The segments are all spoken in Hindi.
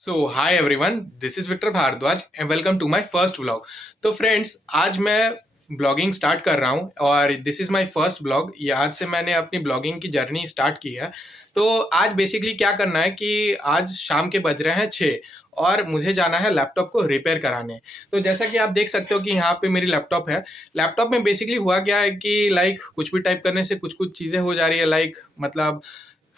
So hi everyone, this is Victor Bhardwaj and welcome to my first vlog. तो फ्रेंड्स, आज मैं ब्लॉगिंग स्टार्ट कर रहा हूँ और this is my first blog. ये आज से मैंने अपनी ब्लॉगिंग की जर्नी स्टार्ट की है। तो आज बेसिकली क्या करना है कि आज शाम के बज रहे हैं 6 और मुझे जाना है लैपटॉप को रिपेयर कराने। तो जैसा कि आप देख सकते हो कि यहाँ पे मेरी लैपटॉप है। लैपटॉप में बेसिकली हुआ क्या है कि कुछ भी टाइप करने से कुछ कुछ चीज़ें हो जा रही है, मतलब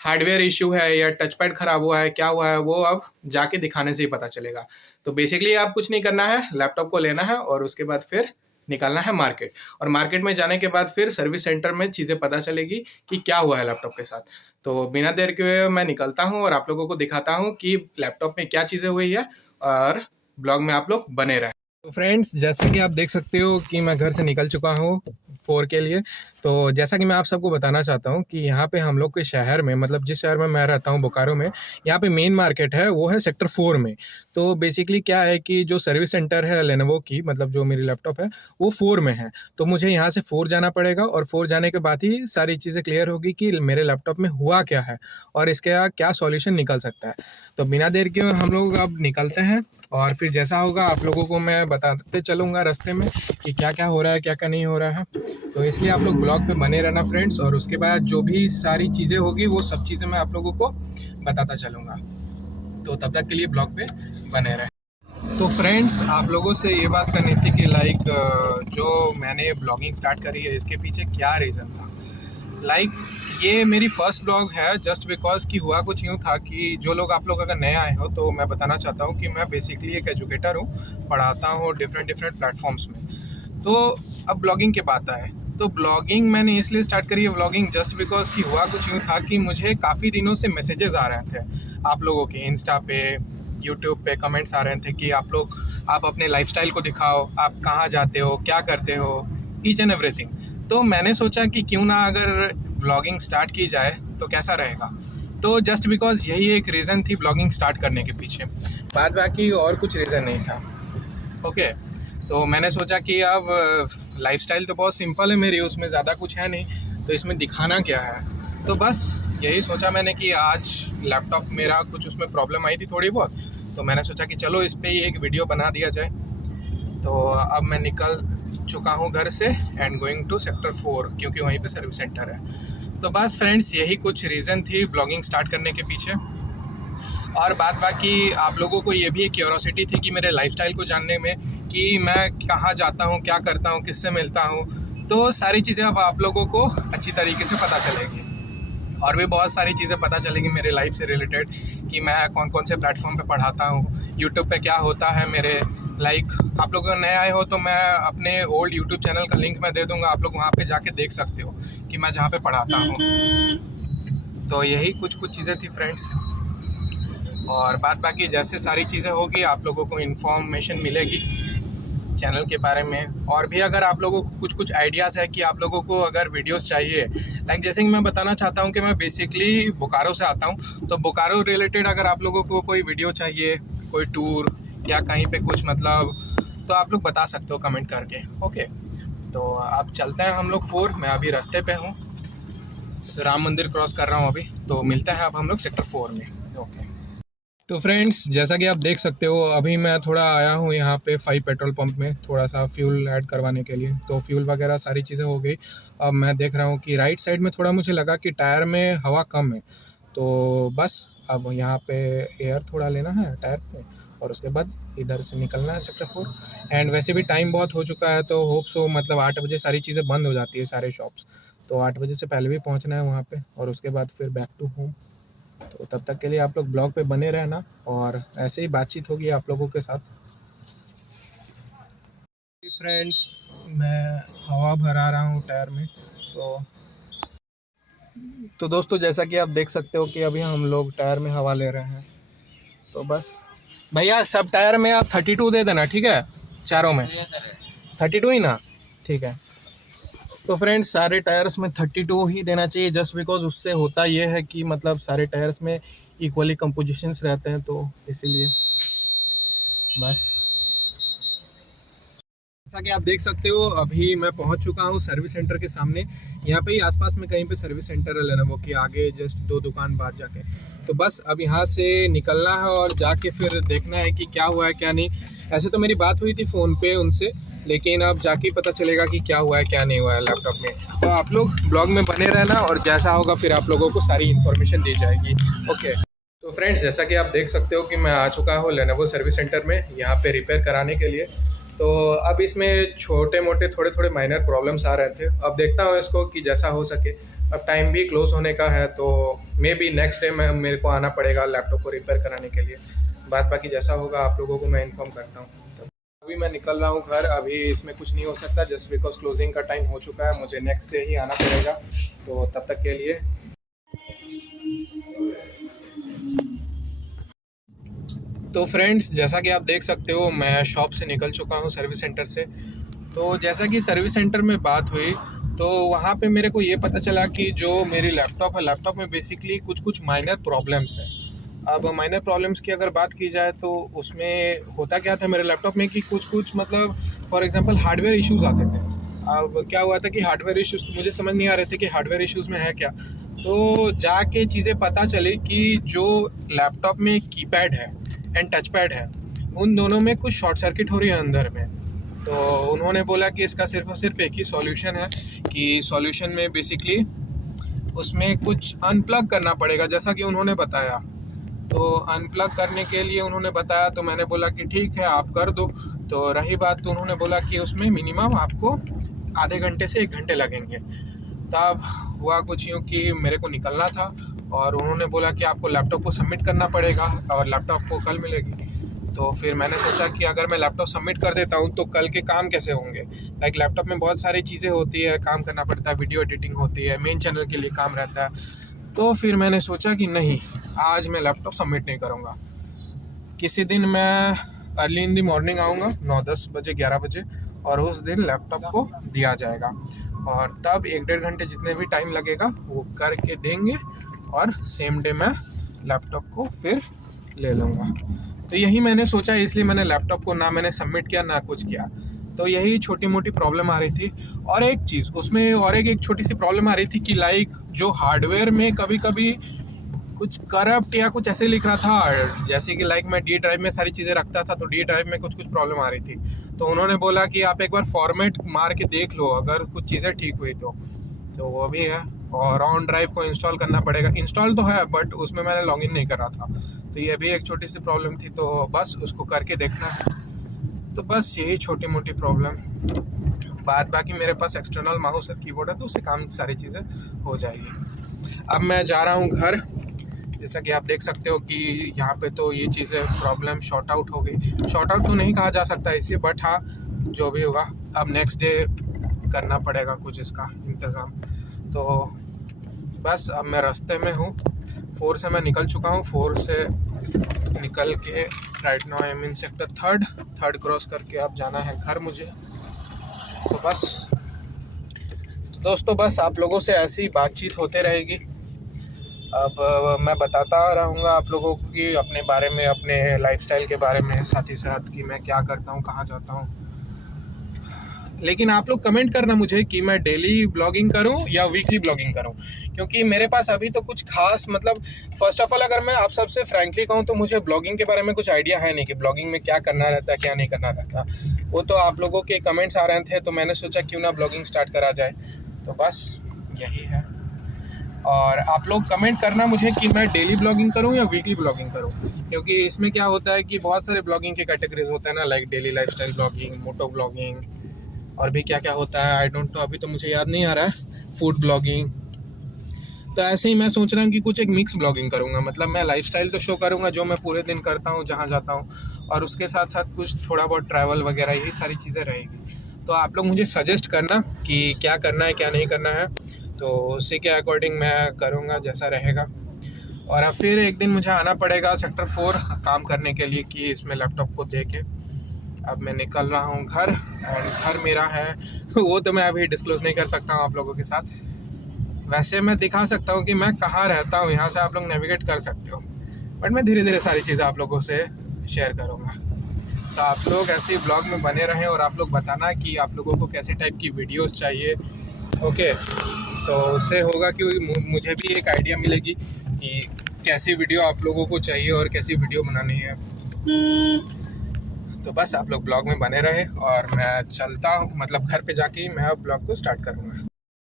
हार्डवेयर इश्यू है या टच पैड खराब हुआ है, क्या हुआ है वो अब जाके दिखाने से ही पता चलेगा। तो बेसिकली आप कुछ नहीं करना है, लैपटॉप को लेना है और उसके बाद फिर निकलना है मार्केट। और मार्केट में जाने के बाद फिर सर्विस सेंटर में चीज़ें पता चलेगी कि क्या हुआ है लैपटॉप के साथ। तो बिना देर के हुए मैं निकलता हूँ और आप लोगों को दिखाता हूँ कि लैपटॉप में क्या चीज़ें हुई है, और ब्लॉग में आप लोग बने रहें। तो फ्रेंड्स, जैसा कि आप देख सकते हो कि मैं घर से निकल चुका हूँ 4 के लिए। तो जैसा कि मैं आप सबको बताना चाहता हूँ कि यहाँ पे हम लोग के शहर में, मतलब जिस शहर में मैं रहता हूँ बोकारो में, यहाँ पे मेन मार्केट है वो है सेक्टर 4 में। तो बेसिकली क्या है कि जो सर्विस सेंटर है लेनोवो की, मतलब जो मेरी लैपटॉप है वो 4 में है। तो मुझे यहाँ से 4 जाना पड़ेगा और 4 जाने के बाद ही सारी चीज़ें क्लियर होगी कि मेरे लैपटॉप में हुआ क्या है और इसका क्या सॉल्यूशन निकल सकता है। तो बिना देर के हम लोग अब निकलते हैं और फिर जैसा होगा आप लोगों को मैं बताते चलूँगा रास्ते में कि क्या क्या हो रहा है, क्या क्या नहीं हो रहा है। तो इसलिए आप लोग ब्लॉग पे बने रहना फ्रेंड्स, और उसके बाद जो भी सारी चीज़ें होगी वो सब चीज़ें मैं आप लोगों को बताता चलूँगा। तो तब तक के लिए ब्लॉग पे बने रहें। तो फ्रेंड्स, आप लोगों से ये बात करनी थी कि जो मैंने ब्लॉगिंग स्टार्ट करी है इसके पीछे क्या रीज़न था। ये मेरी फर्स्ट ब्लॉग है जस्ट बिकॉज कि हुआ कुछ यूँ था कि जो लोग आप लोग अगर नए आए हो तो मैं बताना चाहता हूँ कि मैं बेसिकली एक एजुकेटर हूँ, पढ़ाता हूँ डिफरेंट डिफरेंट प्लेटफॉर्म्स में। तो अब ब्लॉगिंग की बात आए तो ब्लॉगिंग मैंने इसलिए स्टार्ट करी है ब्लॉगिंग जस्ट बिकॉज कि हुआ कुछ यूँ था कि मुझे काफ़ी दिनों से मैसेजेस आ रहे थे आप लोगों के इंस्टा पे, यूट्यूब पे कमेंट्स आ रहे थे कि आप अपने लाइफस्टाइल को दिखाओ, आप कहाँ जाते हो, क्या करते हो, ईच एंड एवरीथिंग। तो मैंने सोचा कि क्यों ना अगर व्लॉगिंग स्टार्ट की जाए तो कैसा रहेगा। तो जस्ट बिकॉज यही एक रीज़न थी ब्लॉगिंग स्टार्ट करने के पीछे, बाद बाकी और कुछ रीज़न नहीं था। ओके, तो मैंने सोचा कि अब लाइफस्टाइल तो बहुत सिंपल है मेरी, उसमें ज़्यादा कुछ है नहीं, तो इसमें दिखाना क्या है। तो बस यही सोचा मैंने कि आज लैपटॉप मेरा कुछ उसमें प्रॉब्लम आई थी थोड़ी बहुत, तो मैंने सोचा कि चलो इस पर ही एक वीडियो बना दिया जाए। तो अब मैं निकल चुका हूँ घर से एंड गोइंग टू सेक्टर 4, क्योंकि वहीं पे सर्विस सेंटर है। तो बस फ्रेंड्स, यही कुछ रीज़न थी ब्लॉगिंग स्टार्ट करने के पीछे। और बात बाकी आप लोगों को ये भी एक क्यूरोसिटी थी कि मेरे लाइफस्टाइल को जानने में, कि मैं कहाँ जाता हूँ, क्या करता हूँ, किससे मिलता हूँ। तो सारी चीज़ें अब आप लोगों को अच्छी तरीके से पता चलेगी और भी बहुत सारी चीज़ें पता चलेगी मेरे लाइफ से रिलेटेड, कि मैं कौन कौन से प्लेटफॉर्म पे पढ़ाता हूँ, यूट्यूब पे क्या होता है मेरे। आप लोग अगर नए आए हो तो मैं अपने ओल्ड यूट्यूब चैनल का लिंक मैं दे दूँगा, आप लोग वहाँ पे जाके देख सकते हो कि मैं जहाँ पे पढ़ाता हूँ। तो यही कुछ कुछ चीज़ें थी फ्रेंड्स, और बात बाकी जैसे सारी चीज़ें होगी आप लोगों को इन्फॉर्मेशन मिलेगी चैनल के बारे में। और भी अगर आप लोगों को कुछ कुछ आइडियाज़ है कि आप लोगों को अगर वीडियोस चाहिए, जैसे कि मैं बताना चाहता हूँ कि मैं बेसिकली बोकारो से आता हूँ, तो बोकारो रिलेटेड अगर आप लोगों को कोई वीडियो चाहिए, कोई टूर या कहीं पे कुछ तो आप लोग बता सकते हो कमेंट करके। ओके, तो अब चलते हैं हम लोग 4। मैं अभी रास्ते पे हूँ, राम मंदिर क्रॉस कर रहा हूँ अभी, तो मिलते हैं अब हम लोग सेक्टर 4 में। ओके, तो फ्रेंड्स, जैसा कि आप देख सकते हो अभी मैं थोड़ा आया हूँ यहाँ पे 5 पेट्रोल पंप में थोड़ा सा फ्यूल ऐड करवाने के लिए। तो फ्यूल वगैरह सारी चीज़ें हो गई। अब मैं देख रहा हूँ कि राइट साइड में थोड़ा मुझे लगा कि टायर में हवा कम है, तो बस अब यहाँ पे एयर थोड़ा लेना है टायर पे और उसके बाद इधर से निकलना है सेक्टर 4। एंड वैसे भी टाइम बहुत हो चुका है, तो होप सो मतलब 8 बजे सारी चीज़ें बंद हो जाती है सारे शॉप्स, तो 8 बजे से पहले भी पहुँचना है वहाँ पर और उसके बाद फिर बैक टू होम। तो तब तक के लिए आप लोग ब्लॉग पे बने रहना और ऐसे ही बातचीत होगी आप लोगों के साथ। फ्रेंड्स, मैं हवा भरा रहा हूँ टायर में। तो दोस्तों, जैसा कि आप देख सकते हो कि अभी हम लोग टायर में हवा ले रहे हैं। तो बस भैया, सब टायर में आप 32 दे देना, ठीक है? चारों में 32 ही ना, ठीक है। तो फ्रेंड्स, सारे टायर्स में 32 ही देना चाहिए जस्ट बिकॉज उससे होता ये है कि मतलब सारे टायर्स में इक्वली कंपोजिशंस रहते हैं, तो इसीलिए बस। जैसा कि आप देख सकते हो अभी मैं पहुंच चुका हूं सर्विस सेंटर के सामने। यहाँ पे ही आसपास में कहीं पे सर्विस सेंटर है लेनोवो की, आगे जस्ट 2 दुकान बाद जाके। तो बस अब यहाँ से निकलना है और जाके फिर देखना है कि क्या हुआ है क्या नहीं। ऐसे तो मेरी बात हुई थी फ़ोन पे उनसे, लेकिन अब जाके पता चलेगा कि क्या हुआ है क्या नहीं हुआ है लैपटॉप में। तो आप लोग ब्लॉग में बने रहना और जैसा होगा फिर आप लोगों को सारी इन्फॉर्मेशन दी जाएगी। ओके, तो फ्रेंड्स जैसा कि आप देख सकते हो कि मैं आ चुका हूँ लेनोवो सर्विस सेंटर में यहाँ पे रिपेयर कराने के लिए। तो अब इसमें छोटे मोटे थोड़े थोड़े माइनर प्रॉब्लम्स आ रहे थे। अब देखता हूँ इसको कि जैसा हो सके। अब टाइम भी क्लोज होने का है तो मे बी नेक्स्ट डे में मेरे को आना पड़ेगा लैपटॉप को रिपेयर कराने के लिए। बाकी जैसा होगा आप लोगों को मैं इन्फॉर्म करता हूँ। अभी मैं निकल रहा हूँ घर, अभी इसमें कुछ नहीं हो सकता जस्ट बिकॉज क्लोजिंग का टाइम हो चुका है, मुझे नेक्स्ट डे ही आना पड़ेगा। तो तब तक के लिए तो फ्रेंड्स जैसा कि आप देख सकते हो मैं शॉप से निकल चुका हूँ सर्विस सेंटर से। तो जैसा कि सर्विस सेंटर में बात हुई तो वहाँ पे मेरे को ये पता चला कि जो मेरी लैपटॉप है, लैपटॉप में बेसिकली कुछ माइनर प्रॉब्लम्स है। अब माइनर प्रॉब्लम्स की अगर बात की जाए तो उसमें होता क्या था मेरे लैपटॉप में कि कुछ मतलब फॉर एग्जांपल हार्डवेयर इश्यूज़ आते थे। अब क्या हुआ था कि हार्डवेयर इश्यूज़ तो मुझे समझ नहीं आ रहे थे कि हार्डवेयर इश्यूज़ में है क्या। तो जाके चीज़ें पता चली कि जो लैपटॉप में कीपैड है एंड टच पैड है उन दोनों में कुछ शॉर्ट सर्किट हो रही है अंदर में। तो उन्होंने बोला कि इसका सिर्फ और सिर्फ एक ही सॉल्यूशन है कि सॉल्यूशन में बेसिकली उसमें कुछ अनप्लग करना पड़ेगा जैसा कि उन्होंने बताया। तो अनप्लग करने के लिए उन्होंने बताया तो मैंने बोला कि ठीक है आप कर दो। तो रही बात तो उन्होंने बोला कि उसमें मिनिमम आपको आधे घंटे से 1 घंटे लगेंगे। तब हुआ कुछ यूँ कि मेरे को निकलना था और उन्होंने बोला कि आपको लैपटॉप को सबमिट करना पड़ेगा और लैपटॉप को कल मिलेगी। तो फिर मैंने सोचा कि अगर मैं लैपटॉप सबमिट कर देता हूँ तो कल के काम कैसे होंगे। लाइक लैपटॉप में बहुत सारी चीज़ें होती है, काम करना पड़ता है, वीडियो एडिटिंग होती है, मेन चैनल के लिए काम रहता है। तो फिर मैंने सोचा कि नहीं, आज मैं लैपटॉप सबमिट नहीं करूँगा। किसी दिन मैं अर्ली इन दी मॉर्निंग आऊँगा 9-10 बजे 11 बजे और उस दिन लैपटॉप को दिया जाएगा और तब 1-1.5 घंटे जितने भी टाइम लगेगा वो करके देंगे और सेम डे मैं लैपटॉप को फिर ले लूँगा। तो यही मैंने सोचा, इसलिए मैंने लैपटॉप को ना मैंने सबमिट किया ना कुछ किया। तो यही छोटी मोटी प्रॉब्लम आ रही थी। और एक चीज़ उसमें और एक छोटी सी प्रॉब्लम आ रही थी कि लाइक जो हार्डवेयर में कभी कभी कुछ करप्ट या कुछ ऐसे लिख रहा था, जैसे कि लाइक मैं डी ड्राइव में सारी चीज़ें रखता था तो डी ड्राइव में कुछ प्रॉब्लम आ रही थी। तो उन्होंने बोला कि आप एक बार फॉर्मेट मार के देख लो अगर कुछ चीज़ें ठीक हुई तो वो भी है। और ऑन ड्राइव को इंस्टॉल करना पड़ेगा, इंस्टॉल तो है बट उसमें मैंने लॉगिन नहीं करा था। तो ये भी एक छोटी सी प्रॉब्लम थी, तो बस उसको करके देखना है। तो बस यही छोटी मोटी प्रॉब्लम, बाकी मेरे पास एक्सटर्नल माउस और कीबोर्ड है तो उससे काम सारी चीज़ें हो जाएगी। अब मैं जा रहा हूँ घर। जैसा कि आप देख सकते हो कि यहाँ पे तो ये चीज़ें प्रॉब्लम शॉर्ट आउट हो गई। शॉर्ट आउट तो नहीं कहा जा सकता इसे, बट हाँ जो भी होगा अब नेक्स्ट डे करना पड़ेगा कुछ इसका इंतज़ाम। तो बस अब मैं रास्ते में हूँ, 4 से मैं निकल चुका हूँ। 4 से निकल के right now I am in sector 3rd cross करके अब जाना है घर मुझे। तो बस तो दोस्तों बस आप लोगों से ऐसी बातचीत होते रहेगी। अब मैं बताता रहूँगा आप लोगों को कि अपने बारे में, अपने लाइफस्टाइल के बारे में, साथ ही साथ कि मैं क्या करता हूँ, कहाँ जाता हूँ। लेकिन आप लोग कमेंट करना मुझे कि मैं डेली ब्लॉगिंग करूं या वीकली ब्लॉगिंग करूं, क्योंकि मेरे पास अभी तो कुछ खास मतलब फर्स्ट ऑफ ऑल अगर मैं आप सबसे फ्रैंकली कहूं तो मुझे ब्लॉगिंग के बारे में कुछ आइडिया है नहीं कि ब्लॉगिंग में क्या करना रहता है क्या नहीं करना रहता। वो तो आप लोगों के कमेंट्स आ रहे थे तो मैंने सोचा क्यों ना ब्लॉगिंग स्टार्ट करा जाए। तो बस यही है। और आप लोग कमेंट करना मुझे कि मैं डेली ब्लॉगिंग करूं या वीकली ब्लॉगिंग करूं, क्योंकि इसमें क्या होता है कि बहुत सारे ब्लॉगिंग के कैटेगरीज होते हैं ना, लाइक डेली लाइफस्टाइल ब्लॉगिंग, मोटो ब्लॉगिंग और भी क्या क्या होता है आई डोंट नो, अभी तो मुझे याद नहीं आ रहा है, फूड ब्लॉगिंग। तो ऐसे ही मैं सोच रहा हूँ कि कुछ एक मिक्स ब्लॉगिंग करूँगा। मतलब मैं लाइफस्टाइल तो शो करूँगा जो मैं पूरे दिन करता हूँ जहाँ जाता हूँ, और उसके साथ साथ कुछ थोड़ा बहुत ट्रैवल वगैरह यही सारी चीज़ें रहेगी। तो आप लोग मुझे सजेस्ट करना कि क्या करना है क्या नहीं करना है, तो उसी के अकॉर्डिंग मैं करूँगा जैसा रहेगा। और अब फिर एक दिन मुझे आना पड़ेगा सेक्टर 4 काम करने के लिए कि इसमें लैपटॉप को दे के अब मैं निकल रहा हूँ घर। और घर मेरा है वो तो मैं अभी डिस्क्लोज़ नहीं कर सकता हूँ आप लोगों के साथ। वैसे मैं दिखा सकता हूँ कि मैं कहाँ रहता हूँ, यहाँ से आप लोग नेविगेट कर सकते हो, बट मैं धीरे धीरे सारी चीज़ें आप लोगों से शेयर करूँगा। तो आप लोग ऐसे ही ब्लॉग में बने रहें और आप लोग बताना कि आप लोगों को कैसे टाइप की वीडियोस चाहिए। ओके, तो उससे होगा कि मुझे भी एक आइडिया मिलेगी कि कैसी वीडियो आप लोगों को चाहिए और कैसी वीडियो बनानी है। तो बस आप लोग ब्लॉग में बने रहे और मैं चलता हूँ, मतलब घर पे जाके ही मैं अब ब्लॉग को स्टार्ट करूँगा।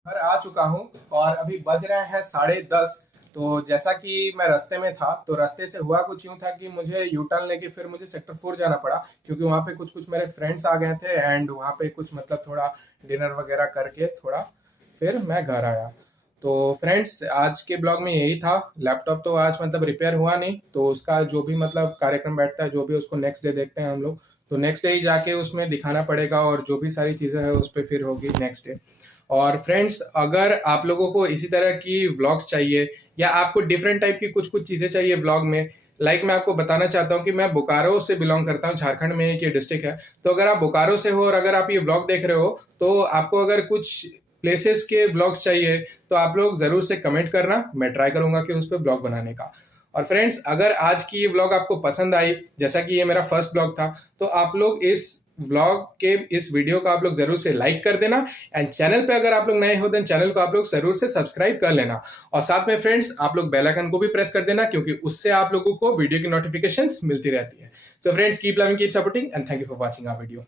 घर आ चुका हूँ और अभी बज रहे हैं 10:30। तो जैसा कि मैं रास्ते में था, तो रास्ते से हुआ कुछ यूँ था कि मुझे यू टर्न लेके फिर मुझे सेक्टर 4 जाना पड़ा, क्योंकि वहाँ पे कुछ कुछ मेरे फ्रेंड्स आ गए थे एंड वहाँ पे कुछ मतलब थोड़ा डिनर वगैरह करके थोड़ा फिर मैं घर आया। तो फ्रेंड्स, आज के ब्लॉग में यही था। लैपटॉप तो आज मतलब रिपेयर हुआ नहीं, तो उसका जो भी मतलब कार्यक्रम बैठता है, जो भी उसको नेक्स्ट डे देखते हैं हम लोग। तो नेक्स्ट डे ही जाके उसमें दिखाना पड़ेगा और जो भी सारी चीज़ें हैं उस पर फिर होगी नेक्स्ट डे। और फ्रेंड्स, अगर आप लोगों को इसी तरह की व्लॉग्स चाहिए या आपको डिफरेंट टाइप की कुछ कुछ चीज़ें चाहिए व्लॉग में, मैं आपको बताना चाहता हूँ कि मैं बोकारो से बिलोंग करता हूँ, झारखंड में एक ये डिस्ट्रिक्ट है। तो अगर आप बोकारो से हो और अगर आप ये ब्लॉग देख रहे हो, तो आपको अगर कुछ प्लेसेस के ब्लॉग्स चाहिए तो आप लोग जरूर से कमेंट करना, मैं ट्राई करूंगा कि उस पर ब्लॉग बनाने का। और फ्रेंड्स, अगर आज की ये ब्लॉग आपको पसंद आई, जैसा कि ये मेरा फर्स्ट ब्लॉग था, तो आप लोग इस ब्लॉग के इस वीडियो को आप लोग जरूर से लाइक कर देना एंड चैनल पे अगर आप लोग नए हो देन चैनल को आप लोग जरूर से सब्सक्राइब कर लेना। और साथ में फ्रेंड्स, आप लोग बेल आइकन को भी प्रेस कर देना, क्योंकि उससे आप लोगों को वीडियो की नोटिफिकेशंस मिलती रहती है। So friends, keep loving, keep supporting and thank you for watching our video.